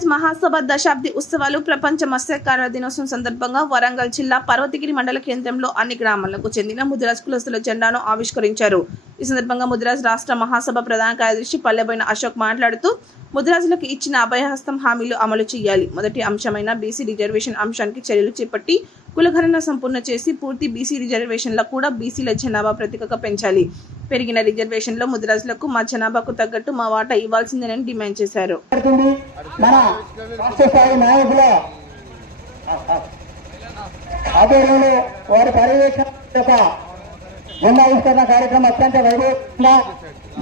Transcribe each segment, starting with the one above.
ముదిరాజ్ మహాసభ దశాబ్ది ఉత్సవాలు ప్రపంచ మత్స్యకారుల దినోత్సవం సందర్భంగా వరంగల్ జిల్లా పర్వతగిరి మండల కేంద్రంలో అన్ని గ్రామాలకు చెందిన ముదిరాజ్ కులస్తుల జెండాను ఆవిష్కరించారు. ఈ సందర్భంగా ముదిరాజ్ రాష్ట్ర మహాసభ ప్రధాన కార్యదర్శి పల్లెబోయిన అశోక్ మాట్లాడుతూ ముదిరాజులకు ఇచ్చిన అభయహస్తం హామీలు అమలు చేయాలి. మొదటి అంశమైన బీసీ రిజర్వేషన్ అంశానికి చర్యలు చేపట్టి కులగణన సంపూర్ణ చేసి పూర్తి బీసీ రిజర్వేషన్ల కూడా బీసీల జనాభా ప్రతీకగా పెంచాలి. పెరిగిన రిజర్వేషన్లో ముదిరాజులకు మా జనాభాకు తగ్గట్టు మా వాటా ఇవ్వాల్సిందేనని డిమాండ్ చేశారు. మన రాష్ట్ర స్థాయి నాయకుల ఆధ్వర్యంలో వారి పర్యవేక్షణ యొక్క జెండావిష్కరణ కార్యక్రమం అత్యంత వైభవంగా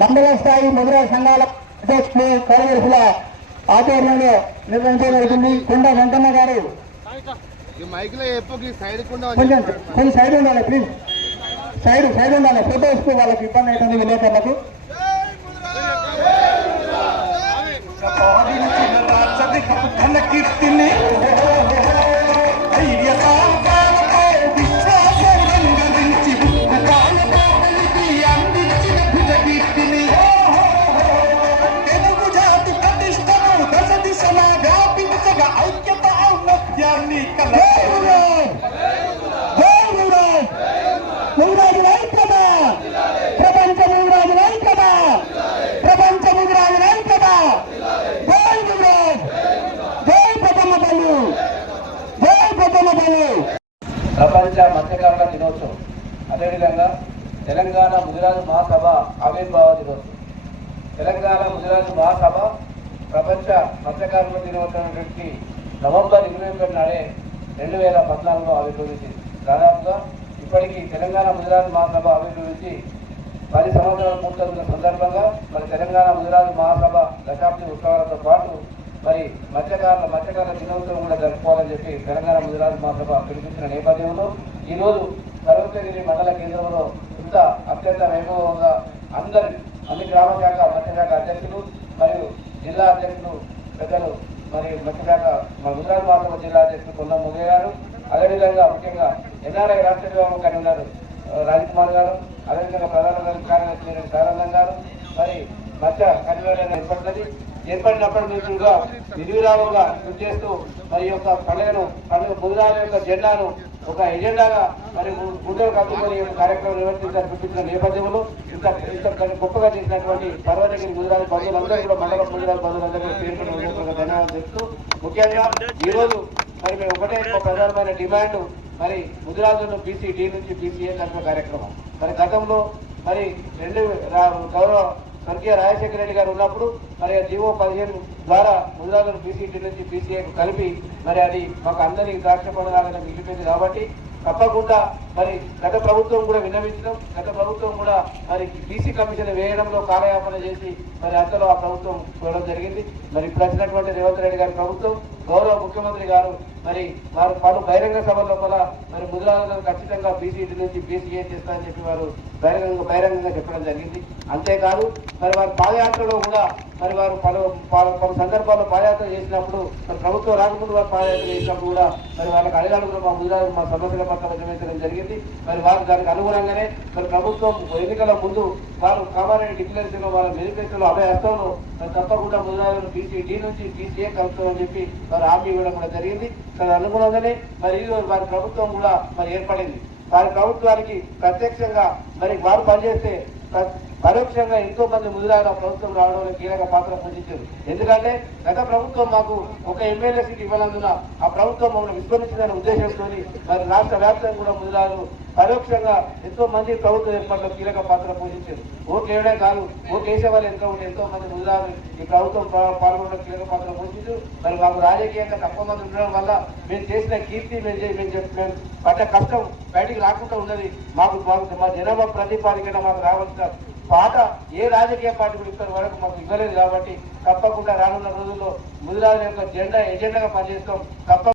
మండల స్థాయి ముదిరాజ్ సంఘాల అధ్యక్షులు కార్యదర్శుల ఆధ్వర్యంలో నిర్వహించడం జరుగుతుంది. కొండ వెంకన్న గారు కొంచెం సైడ్ ఉండాలి, ప్లీజ్ సైడ్ ఉండాలి. ఫోటోస్ వాళ్ళకి ఇబ్బంది అవుతుంది విలేకరులకు. ప్రపంచ మత్స్యకారుల దినోత్సవం, అదేవిధంగా తెలంగాణ ముదిరాజు మహాసభ ఆవిర్భావ దినోత్సవం. తెలంగాణ ముదిరాజు మహాసభ ప్రపంచ మత్స్యకారుల దినోత్సవం నుంచి నవంబర్ 21 నాడే 2014లో ఆవిర్భవించింది. దాదాపుగా ఇప్పటికీ తెలంగాణ ముదిరాజు మహాసభ ఆవిర్భవించి 10 సంవత్సరాలు పూర్తవుతున్న సందర్భంగా మరి తెలంగాణ ముదిరాజు మహాసభ దశాబ్ది ఉత్సవాలతో పాటు మరి మత్స్యకారుల దినోత్సవం కూడా జరుపుకోవాలని చెప్పి తెలంగాణ ముదిరాజు మహాసభ పిలిపించిన నేపథ్యంలో ఈరోజు పర్వతగిరి మండల కేంద్రంలో ఇంత అత్యంత వైభవంగా అన్ని గ్రామ శాఖ మత్స్యశాఖ అధ్యక్షులు మరియు జిల్లా అధ్యక్షులు పెద్దలు మరి మత్స్యశాఖ ముదిరాజు మహాసభ జిల్లా అధ్యక్షులు కొండ మురళి గారు, అదేవిధంగా ముఖ్యంగా ఎన్ఆర్ఐ రాష్ట్ర విభాగం కన్వీనర్ రాజ్కుమార్ గారు, అదేవిధంగా ప్రధాన కార్యదర్శి సారంగం గారు, మరి మత్స్య కన్వీనర్ ఏర్పడినప్పటి నుంచి కూడా విధివిధానంగా కృషి చేస్తూ మరి యొక్క పండుగ ముదిరాజు యొక్క జెండాను ఒక ఎజెండాగా మరి గుండెలు కట్టుకొని కార్యక్రమం నిర్వర్తించిన నేపథ్యంలో ఇంత గొప్పగా చేసినటువంటి పర్వతగిరి ముదిరాజు బంధువులందరూ కూడా మండల ముదిరాజు బంధువులందరూ పేర్కొన్న ధన్యవాదాలు చెప్తూ ముఖ్యంగా ఈరోజు మరి మేము ఒకటే ప్రధానమైన డిమాండ్ మరి ముదిరాజులను బీసీ డి నుంచి బీసీఏ కలిపే కార్యక్రమం. మరి గతంలో మరి గౌరవ స్వర్గీయ రాజశేఖర రెడ్డి గారు ఉన్నప్పుడు మరి జీవో 15 ద్వారా ముదిరాజులను బీసీటీ నుంచి బీసీఏకు కలిపి మరి అది మాకు అందరికీ సాక్ష్యపడగాలని మిగిలిపోయింది. కాబట్టి తప్పకుండా మరి గత ప్రభుత్వం కూడా విన్నవించడం, గత ప్రభుత్వం కూడా మరి బీసీ కమిషన్ వేయడంలో కాలయాపన చేసి మరి అంతలో ఆ ప్రభుత్వం చూడడం జరిగింది. మరి ఇప్పుడు వచ్చినటువంటి రేవంత్ రెడ్డి గారి ప్రభుత్వం, గౌరవ ముఖ్యమంత్రి గారు మరి వారు పలు బహిరంగ సభ లోపల మరి ముదిరాజులను ఖచ్చితంగా బీసీటీ నుంచి బీసీఏ చేస్తారని చెప్పి వారు బహిరంగంగా చెప్పడం జరిగింది. అంతేకాదు మరి వారి పాదయాత్రలో కూడా మరి వారు పలు సందర్భాల్లో పాదయాత్ర చేసినప్పుడు మరి ప్రభుత్వం రాకముందు వారు పాదయాత్ర చేసినప్పుడు కూడా మరి వాళ్ళకి అడిగాడు మా ముదిరాజు మా సమస్యల పట్ల విన్నవించడం జరిగింది. మరి వారు దానికి అనుగుణంగానే మరి ప్రభుత్వం ఎన్నికల ముందు వారు కామారెడ్డి డిక్లరేషన్ లో వాళ్ళ మేనిఫెస్టోలో అభయహస్తంలో మరి తప్పకుండా ముదిరాజులను బీసీ నుంచి బీసీఏ కలుపుతామని చెప్పి వారు హామీ ఇవ్వడం కూడా జరిగింది. దాని అనుగుణంగానే మరి వారి ప్రభుత్వం కూడా మరి ఏర్పడింది. వారి ప్రభుత్వానికి ప్రత్యక్షంగా మరి వారు పనిచేస్తే పరోక్షంగా ఎంతో మంది ముదిరాజుల ప్రభుత్వం రావడంలో కీలక పాత్ర పోషించారు. ఎందుకంటే గత ప్రభుత్వం మాకు ఒక ఎమ్మెల్యే సీట్ ఇవ్వనందున ఆ ప్రభుత్వం మమ్మల్ని విస్మరించిందనే ఉద్దేశంతో మరి రాష్ట్ర వ్యాప్తంగా కూడా ముదిరాజులు పరోక్షంగా ఎంతో మంది ప్రభుత్వ ఏర్పాట్లో కీలక పాత్ర పోషించారు. ఓట్లు వేయడం కాదు, ఓట్లు వేసే వాళ్ళు ఎంతో మంది ముదిరాజులు ఈ ప్రభుత్వం పాల్గొనడం కీలక పాత్ర పోషించారు. మరి మాకు రాజకీయంగా తక్కువ మంది ఉండడం వల్ల మేము చేసిన కీర్తి మేము పడ్డ కష్టం బయటికి రాకుండా ఉన్నది. మాకు మా జనాభా ప్రతిపాదికన మాకు రావాల్సిన పాట ఏ రాజకీయ పార్టీ కూడా ఇప్పటి వరకు మాకు ఇవ్వలేదు. కాబట్టి తప్పకుండా రానున్న రోజుల్లో ముదిరాజుల యొక్క ఎజెండాగా పనిచేస్తాం.